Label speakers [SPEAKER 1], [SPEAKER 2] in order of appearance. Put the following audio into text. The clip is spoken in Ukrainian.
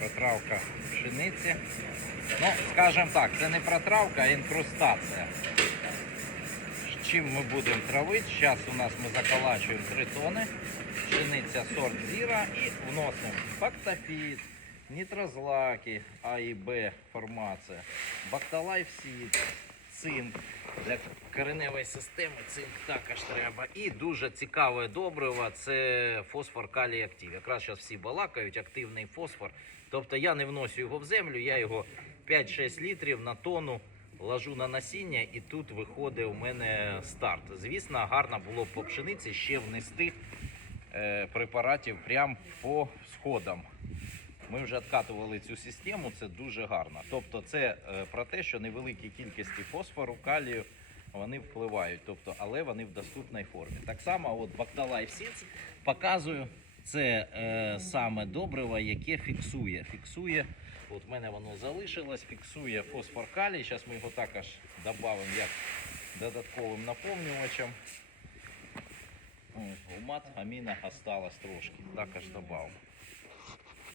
[SPEAKER 1] протравка пшениці. Ну, скажімо так, це не протравка, а інкрустація. Чим ми будемо травити? Зараз у нас ми заколачуємо 3 тони. Пшениця сорт зіра і вносимо бактофіт, нітрозлаки А і Б формація, бакталайф сід, цинк. Для кореневої системи цинк також треба. І дуже цікаве добриво це фосфор калій актив. Якраз зараз всі балакають, активний фосфор. Тобто я не вносю його в землю, я його 5-6 літрів на тонну ложу на насіння, і тут виходить у мене старт. Звісно, гарно було б по пшениці ще внести е, препаратів прямо по сходам. Ми вже відкатували цю систему, це дуже гарно. Тобто, це е, про те, що невеликі кількості фосфору, калію вони впливають, тобто, але вони в доступній формі. Так само, от Bactalife Seeds показую. Це е, саме добриво, яке фіксує. Фіксує, от в мене воно залишилось, фіксує фосфор калій. Зараз ми його також додамо як додатковим наповнювачем. Гумат аміна осталось трошки, також додамо.